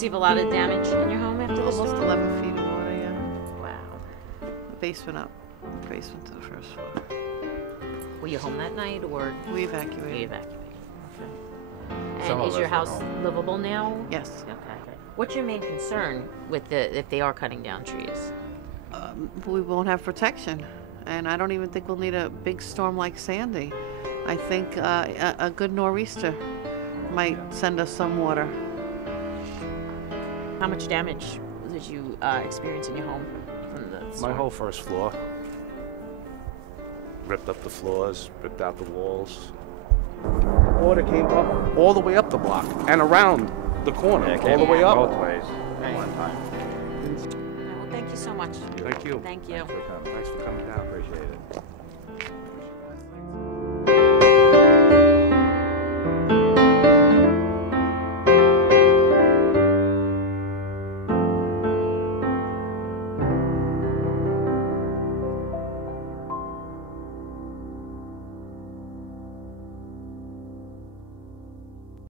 receive a lot of damage in your home after the Almost storm? 11 feet of water, yeah. Wow. Basement up. Basement to the first floor. Were you home that night, or We you evacuated. evacuated? Okay. Some And of is your us were house home. livable now? Yes. Okay. What's your main concern with if they are cutting down trees? We won't have protection. And I don't even think we'll need a big storm like Sandy. I think a good nor'easter might send us some water. How much damage did you experience in your home from the My storm? whole first floor. Ripped up the floors, ripped out the walls. Water came up all the way up the block and around the corner, Yeah, it all came the way up. both ways Right. at one time. Well, thank you so much. Thank you. Thank you. Thanks for coming. Thanks for coming down. Appreciate it.